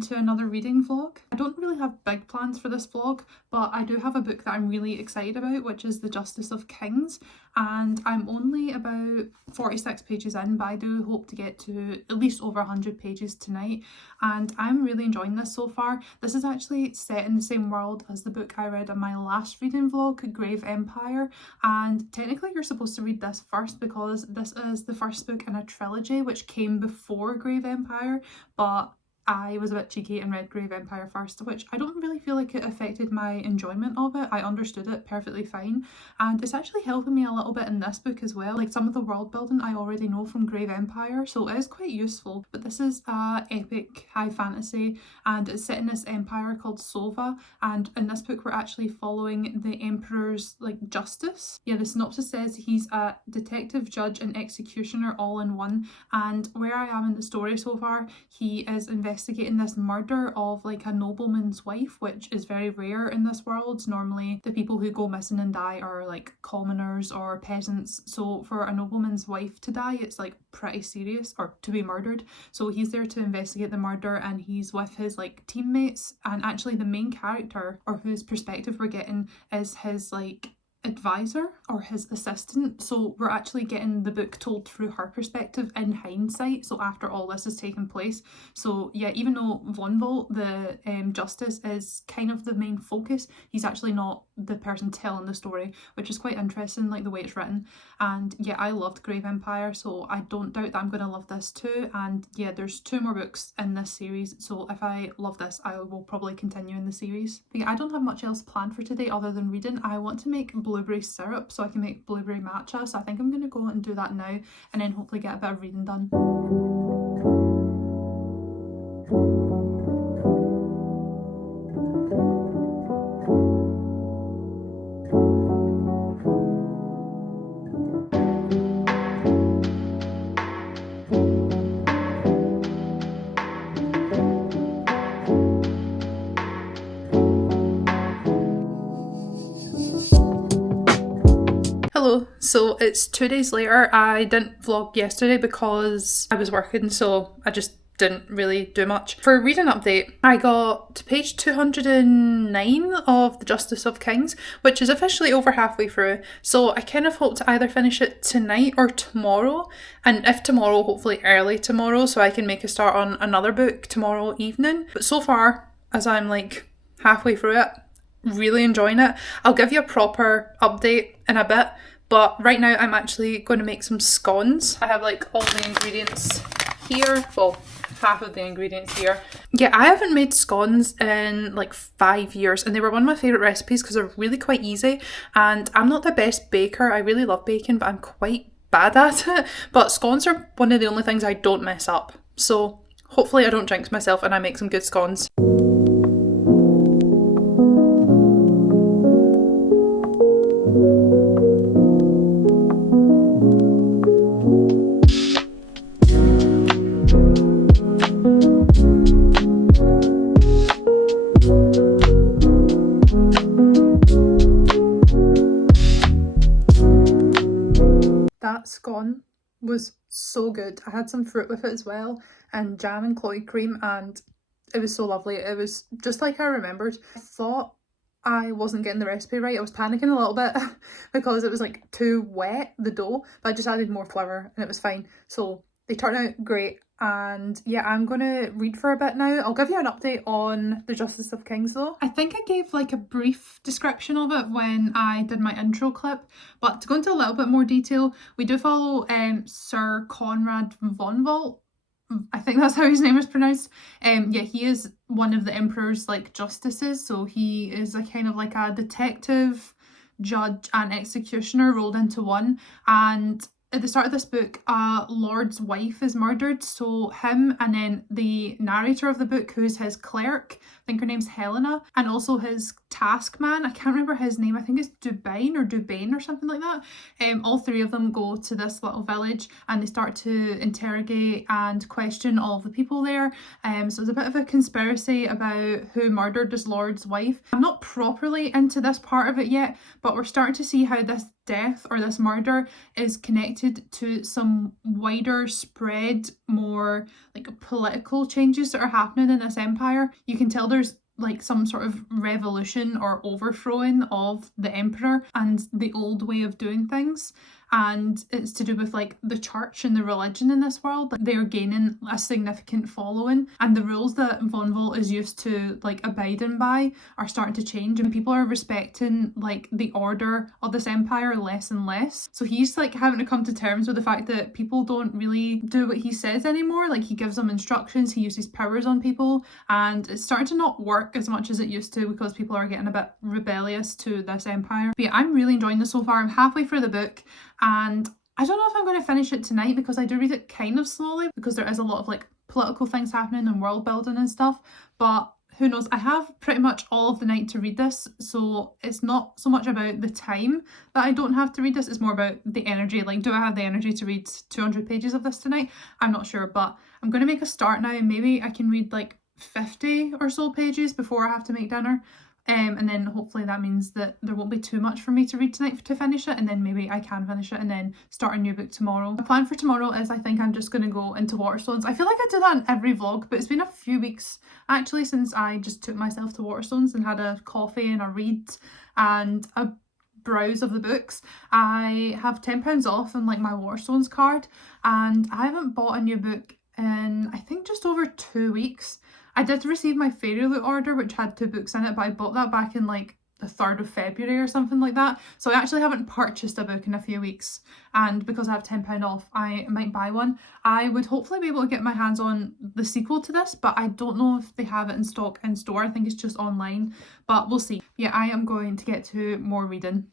to another reading vlog. I don't really have big plans for this vlog, but I do have a book that I'm really excited about, which is The Justice of Kings, and I'm only about 46 pages in, but I do hope to get to at least over 100 pages tonight, and I'm really enjoying this so far. This is actually set in the same world as the book I read in my last reading vlog, Grave Empire, and technically you're supposed to read this first because this is the first book in a trilogy which came before Grave Empire, but I was a bit cheeky and read Grave Empire first, which I don't really feel like it affected my enjoyment of it. I understood it perfectly fine, and it's actually helping me a little bit in this book as well. Like, some of the world building I already know from Grave Empire, so it is quite useful. But this is epic high fantasy, and it's set in this empire called Sova, and in this book we're actually following the emperor's justice. Yeah, the synopsis says he's a detective, judge and executioner all in one, and where I am in the story so far, he is investigating this murder of a nobleman's wife, which is very rare in this world. Normally the people who go missing and die are commoners or peasants, so for a nobleman's wife to die it's pretty serious, or to be murdered. So he's there to investigate the murder, and he's with his teammates, and actually the main character, or whose perspective we're getting, is his advisor or his assistant. So we're actually getting the book told through her perspective in hindsight, so after all this has taken place. So yeah, even though Vonvolt, the justice, is kind of the main focus, he's actually not the person telling the story, which is quite interesting, the way it's written. And yeah, I loved Grave Empire, so I don't doubt that I'm going to love this too. And yeah, there's 2 more books in this series, so if I love this I will probably continue in the series. But yeah, I don't have much else planned for today other than reading. I want to make blueberry syrup so I can make blueberry matcha, so I think I'm going to go and do that now, and then hopefully get a bit of reading done. Hello, so it's 2 days later. I didn't vlog yesterday because I was working, so I just didn't really do much. For a reading update, I got to page 209 of The Justice of Kings, which is officially over halfway through, so I kind of hope to either finish it tonight or tomorrow, and if tomorrow, hopefully early tomorrow, so I can make a start on another book tomorrow evening. But so far, as I'm halfway through it, really enjoying it. I'll give you a proper update in a bit, but right now I'm actually going to make some scones. I have all the ingredients here, well, half of the ingredients here. Yeah, I haven't made scones in 5 years, and they were one of my favourite recipes because they're really quite easy, and I'm not the best baker. I really love baking, but I'm quite bad at it. But scones are one of the only things I don't mess up, so hopefully I don't jinx myself and I make some good scones. That scone was so good. I had some fruit with it as well, and jam and clotted cream, and it was so lovely. It was just like I remembered. I thought I wasn't getting the recipe right. I was panicking a little bit because it was too wet, the dough, but I just added more flour and it was fine. So they turned out great. And yeah, I'm gonna read for a bit now. I'll give you an update on The Justice of Kings though. I think I gave a brief description of it when I did my intro clip, but to go into a little bit more detail, we do follow Sir Conrad Vonvolt. I think that's how his name is pronounced. Yeah, he is one of the emperor's justices, so he is a kind of a detective, judge and executioner rolled into one. And at the start of this book, a lord's wife is murdered, so him and then the narrator of the book, who's his clerk, think her name's Helena, and also his task man, I can't remember his name, I think it's Dubane or something like that. All three of them go to this little village and they start to interrogate and question all of the people there. So it's a bit of a conspiracy about who murdered this lord's wife. I'm not properly into this part of it yet, but we're starting to see how this death or this murder is connected to some wider spread, more like political changes that are happening in this empire. You can tell there's like some sort of revolution or overthrowing of the emperor and the old way of doing things, and it's to do with like the church and the religion in this world. Like, they're gaining a significant following, and the rules that Von Volt is used to like abiding by are starting to change, and people are respecting like the order of this empire less and less. So he's like having to come to terms with the fact that people don't really do what he says anymore. Like, he gives them instructions, he uses powers on people, and it's starting to not work as much as it used to because people are getting a bit rebellious to this empire. But yeah, I'm really enjoying this so far. I'm halfway through the book, and I don't know if I'm going to finish it tonight because I do read it kind of slowly because there is a lot of like political things happening and world building and stuff, but who knows. I have pretty much all of the night to read this, so it's not so much about the time that I don't have to read this, it's more about the energy. Like, do I have the energy to read 200 pages of this tonight? I'm not sure, but I'm going to make a start now and maybe I can read like 50 or so pages before I have to make dinner. And then hopefully that means that there won't be too much for me to read tonight to finish it, and then maybe I can finish it and then start a new book tomorrow. My plan for tomorrow is I think I'm just going to go into Waterstones. I feel like I do that in every vlog, but it's been a few weeks actually since I just took myself to Waterstones and had a coffee and a read and a browse of the books. I have £10 off on like my Waterstones card, and I haven't bought a new book in I think just over 2 weeks. I did receive my Fairy Loot order, which had 2 books in it, but I bought that back in like the 3rd of February or something like that. So I actually haven't purchased a book in a few weeks, and because I have £10 off, I might buy one. I would hopefully be able to get my hands on the sequel to this, but I don't know if they have it in stock in store. I think it's just online, but we'll see. Yeah, I am going to get to more reading.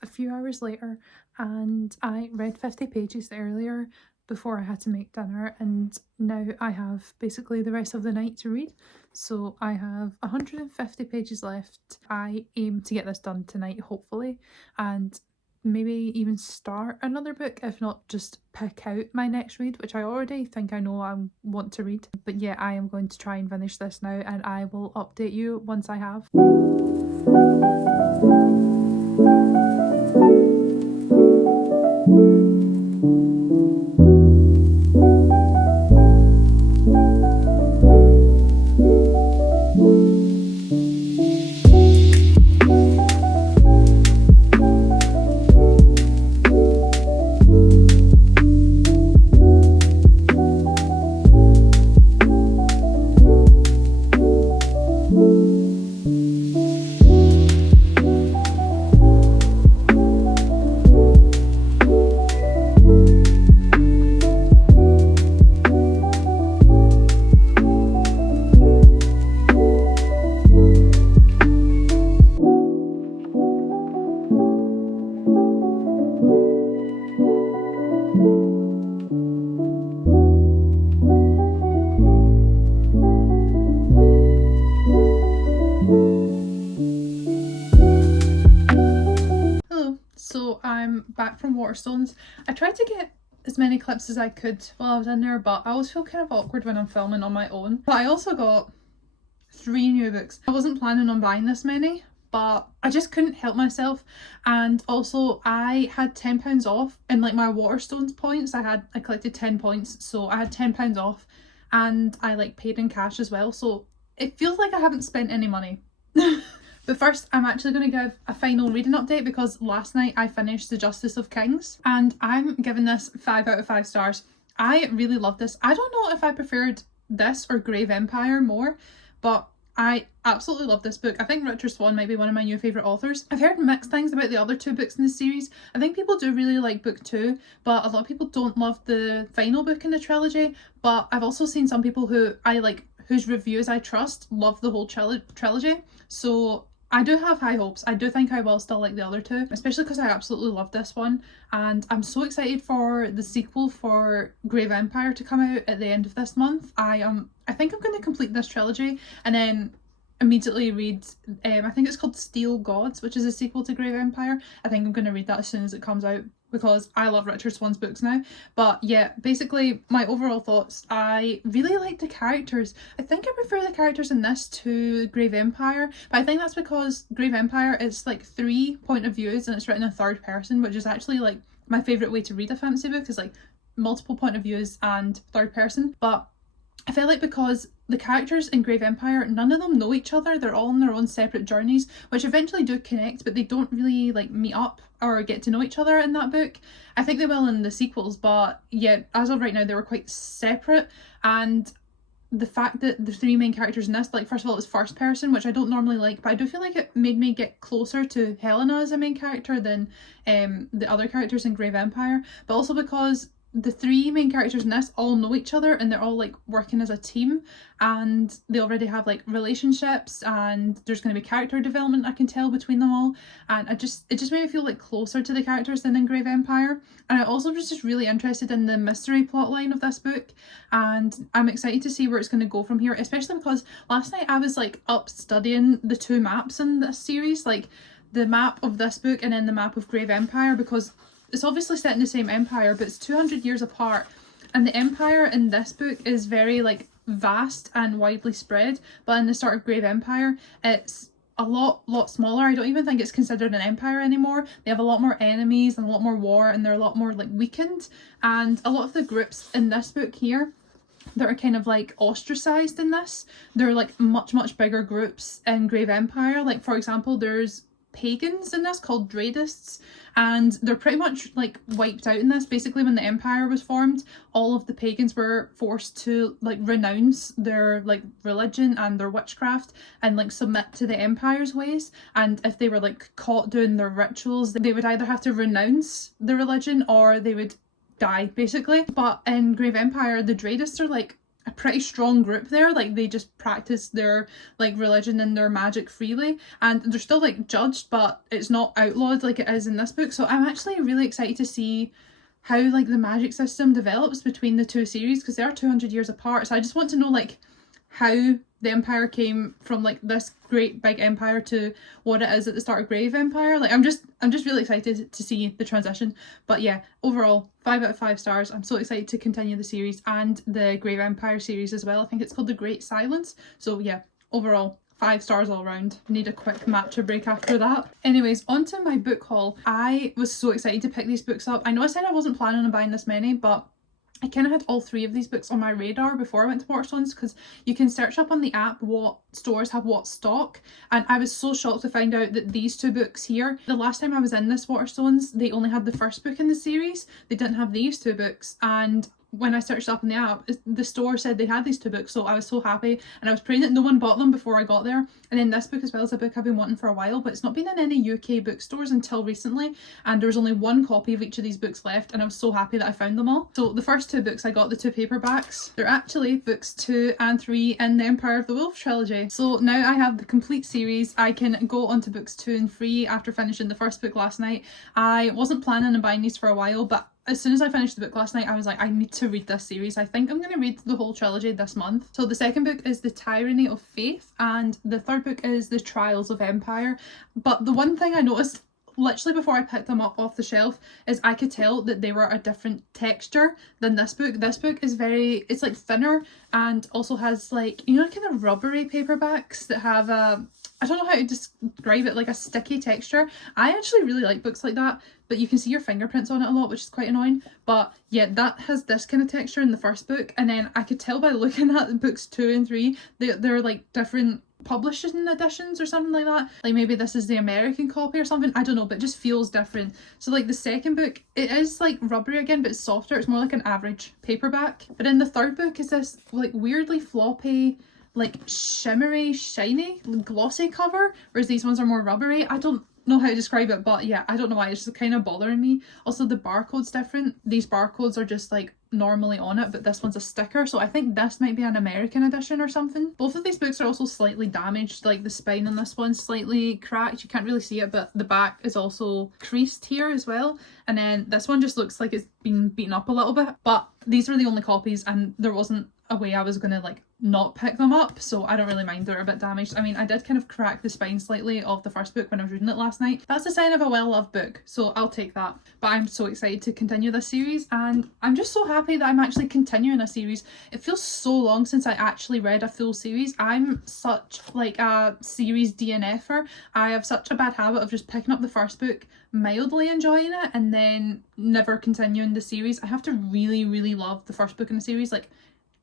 A few hours later, and I read 50 pages earlier before I had to make dinner, and now I have basically the rest of the night to read. So I have 150 pages left. I aim to get this done tonight, hopefully, and maybe even start another book, if not just pick out my next read, which I already think I know I want to read. But yeah, I am going to try and finish this now, and I will update you once I have. So I'm back from Waterstones. I tried to get as many clips as I could while I was in there, but I always feel kind of awkward when I'm filming on my own. But I also got 3 new books. I wasn't planning on buying this many, but I just couldn't help myself. And also I had £10 off in like my Waterstones points. I collected 10 points, so I had £10 off, and I like paid in cash as well. So it feels like I haven't spent any money. But first, I'm actually going to give a final reading update because last night I finished The Justice of Kings and I'm giving this 5 out of 5 stars. I really love this. I don't know if I preferred this or Grave Empire more, but I absolutely love this book. I think Richard Swan might be one of my new favourite authors. I've heard mixed things about the other 2 books in the series. I think people do really like book 2, but a lot of people don't love the final book in the trilogy. But I've also seen some people who I like, whose reviews I trust, love the whole trilogy. So I do have high hopes. I do think I will still like the other 2, especially because I absolutely love this one. And I'm so excited for the sequel for Grave Empire to come out at the end of this month. I think I'm going to complete this trilogy and then immediately read, I think it's called Steel Gods, which is a sequel to Grave Empire. I think I'm going to read that as soon as it comes out because I love Richard Swan's books now. But yeah, basically my overall thoughts, I really like the characters. I think I prefer the characters in this to Grave Empire, but I think that's because Grave Empire is like 3 point of views and it's written in third person, which is actually like my favourite way to read a fantasy book, is like multiple point of views and third person. But I felt like because the characters in Grave Empire, none of them know each other, they're all on their own separate journeys, which eventually do connect, but they don't really like meet up or get to know each other in that book. I think they will in the sequels, but yeah, as of right now they were quite separate. And the fact that the 3 main characters in this, like first of all it's first person, which I don't normally like, but I do feel like it made me get closer to Helena as a main character than the other characters in Grave Empire, but also because the 3 main characters in this all know each other and they're all like working as a team and they already have like relationships and there's going to be character development, I can tell, between them all. And it just made me feel like closer to the characters than in Grave Empire. And I also was just really interested in the mystery plotline of this book and I'm excited to see where it's going to go from here, especially because last night I was like up studying the 2 maps in this series, like the map of this book and then the map of Grave Empire, because it's obviously set in the same empire, but it's 200 years apart. And the empire in this book is very like vast and widely spread, but in the start of Grave Empire, it's a lot smaller. I don't even think it's considered an empire anymore. They have a lot more enemies and a lot more war, and they're a lot more like weakened. And a lot of the groups in this book here that are kind of like ostracized in this, they're like much bigger groups in Grave Empire. Like for example, there's pagans in this called Dradists, and they're pretty much like wiped out in this. Basically when the empire was formed, all of the pagans were forced to like renounce their like religion and their witchcraft and like submit to the empire's ways, and if they were like caught doing their rituals, they would either have to renounce the religion or they would die basically. But in Grave Empire, the Dradists are like a pretty strong group there. Like they just practice their like religion and their magic freely, and they're still like judged, but it's not outlawed like it is in this book. So I'm actually really excited to see how like the magic system develops between the 2 series, because they are 200 years apart. So I just want to know like how the empire came from like this great big empire to what it is at the start of Grave Empire. Like I'm just really excited to see the transition. But yeah, overall 5 out of 5 stars. I'm so excited to continue the series and the Grave Empire series as well. I think it's called The Great Silence. So yeah, overall 5 stars all round. Need a quick matcha break after that. Anyways, on to my book haul. I was so excited to pick these books up. I know I said I wasn't planning on buying this many, but I kind of had all 3 of these books on my radar before I went to Waterstones, because you can search up on the app what stores have what stock, and I was so shocked to find out that these 2 books here, the last time I was in this Waterstones, they only had the first book in the series. They didn't have these 2 books, and when I searched up in the app, the store said they had these 2 books, so I was so happy and I was praying that no one bought them before I got there. And then this book as well is a book I've been wanting for a while, but it's not been in any UK bookstores until recently, and there was only 1 copy of each of these books left, and I was so happy that I found them all. So the first 2 books I got, the 2 paperbacks, they're actually books 2 and 3 in the Empire of the Wolf trilogy. So now I have the complete series. I can go on to books 2 and 3 after finishing the first book last night. I wasn't planning on buying these for a while, but as soon as I finished the book last night, I was like, I need to read this series. I think I'm going to read the whole trilogy this month. So the second book is The Tyranny of Faith, and the third book is The Trials of Empire. But the one thing I noticed literally before I picked them up off the shelf is I could tell that they were a different texture than this book. This book is it's like thinner and also has like, you know, kind of rubbery paperbacks that have I don't know how to describe it, like a sticky texture. I actually really like books like that, but you can see your fingerprints on it a lot, which is quite annoying. But yeah, that has this kind of texture in the first book, and then I could tell by looking at books 2 and 3, they're like different publishing editions or something like that. Like maybe this is the American copy or something, I don't know, but it just feels different. So like the second book, it is like rubbery again, but it's softer. It's more like an average paperback. But in the third book is this like weirdly floppy, like shimmery, shiny, glossy cover, whereas these ones are more rubbery. I don't know how to describe it, but yeah, I don't know why, it's just kind of bothering me. Also the barcode's different. These barcodes are just like normally on it, but this one's a sticker, so I think this might be an American edition or something. Both of these books are also slightly damaged, like the spine on this one's slightly cracked, you can't really see it, but the back is also creased here as well, and then this one just looks like it's been beaten up a little bit. But these were the only copies and there wasn't a way I was gonna like not pick them up, so I don't really mind they're a bit damaged. I mean, I did kind of crack the spine slightly of the first book when I was reading it last night. That's a sign of a well-loved book, so I'll take that. But I'm so excited to continue this series, and I'm just so happy that I'm actually continuing a series. It feels so long since I actually read a full series. I'm such like a series DNFer. I have such a bad habit of just picking up the first book, mildly enjoying it, and then never continuing the series. I have to really, really love the first book in the series, like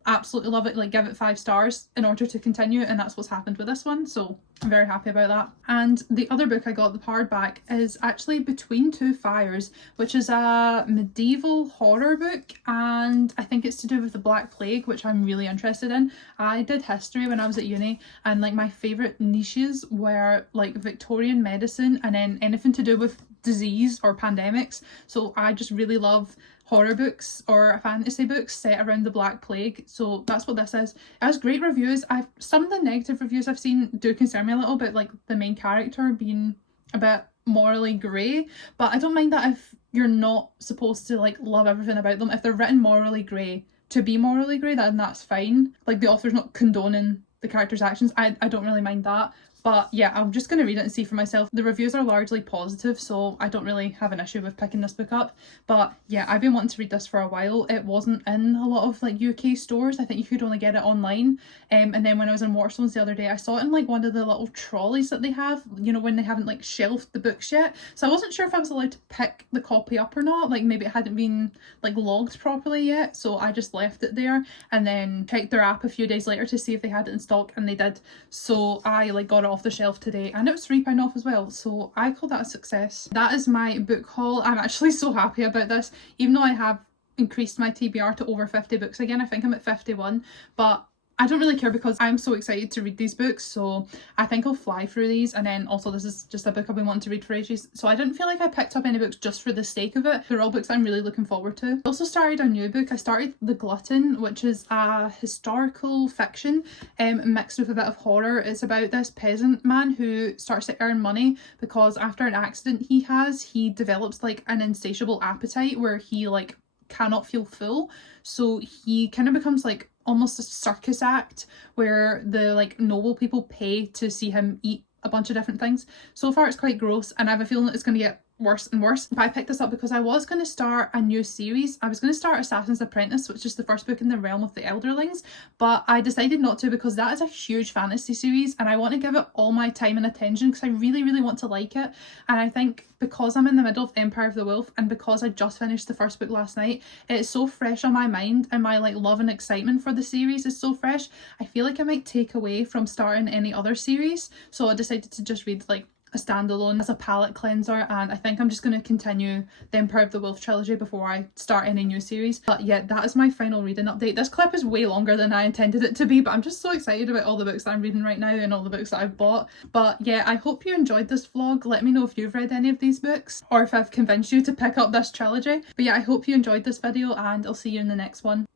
absolutely love it, like give it 5 stars in order to continue, and that's what's happened with this one, so I'm very happy about that. And the other book I got, the hardback, is actually Between Two Fires, which is a medieval horror book, and I think it's to do with the Black Plague, which I'm really interested in. I did history when I was at uni, and like my favourite niches were like Victorian medicine and then anything to do with disease or pandemics, so I just really love horror books or fantasy books set around the Black Plague, so that's what this is. It has great reviews. Some of the negative reviews I've seen do concern me a little bit, like the main character being a bit morally grey, but I don't mind that if you're not supposed to like love everything about them. If they're written morally grey to be morally grey, then that's fine. Like the author's not condoning the character's actions. I don't really mind that. But yeah, I'm just going to read it and see for myself. The reviews are largely positive, so I don't really have an issue with picking this book up. But yeah, I've been wanting to read this for a while. It wasn't in a lot of like UK stores. I think you could only get it online. And then when I was in Waterstones the other day, I saw it in like one of the little trolleys that they have, you know, when they haven't like shelved the books yet. So I wasn't sure if I was allowed to pick the copy up or not. Like maybe it hadn't been like logged properly yet. So I just left it there and then checked their app a few days later to see if they had it in stock, and they did. So I like got it off the shelf today, and it was £3 off as well, so I call that a success. That is my book haul. I'm actually so happy about this, even though I have increased my TBR to over 50 books again. I think I'm at 51, but I don't really care because I'm so excited to read these books, so I think I'll fly through these. And then also this is just a book I've been wanting to read for ages, so I didn't feel like I picked up any books just for the sake of it. They're all books I'm really looking forward to. I also started a new book. I started The Glutton, which is a historical fiction mixed with a bit of horror. It's about this peasant man who starts to earn money because after an accident he develops like an insatiable appetite where he like cannot feel full, so he kind of becomes like almost a circus act where the like noble people pay to see him eat a bunch of different things. So far it's quite gross, and I have a feeling that it's going to get worse and worse. But I picked this up because I was going to start a new series. I was going to start Assassin's Apprentice, which is the first book in the realm of the Elderlings, but I decided not to because that is a huge fantasy series and I want to give it all my time and attention because I really, really want to like it. And I think because I'm in the middle of Empire of the Wolf and because I just finished the first book last night, it's so fresh on my mind, and my like love and excitement for the series is so fresh, I feel like I might take away from starting any other series. So I decided to just read like a standalone as a palette cleanser, and I think I'm just going to continue the Empire of the Wolf trilogy before I start any new series. But yeah, that is my final reading update. This clip is way longer than I intended it to be, but I'm just so excited about all the books that I'm reading right now and all the books that I've bought. But yeah, I hope you enjoyed this vlog. Let me know if you've read any of these books or if I've convinced you to pick up this trilogy. But yeah, I hope you enjoyed this video and I'll see you in the next one.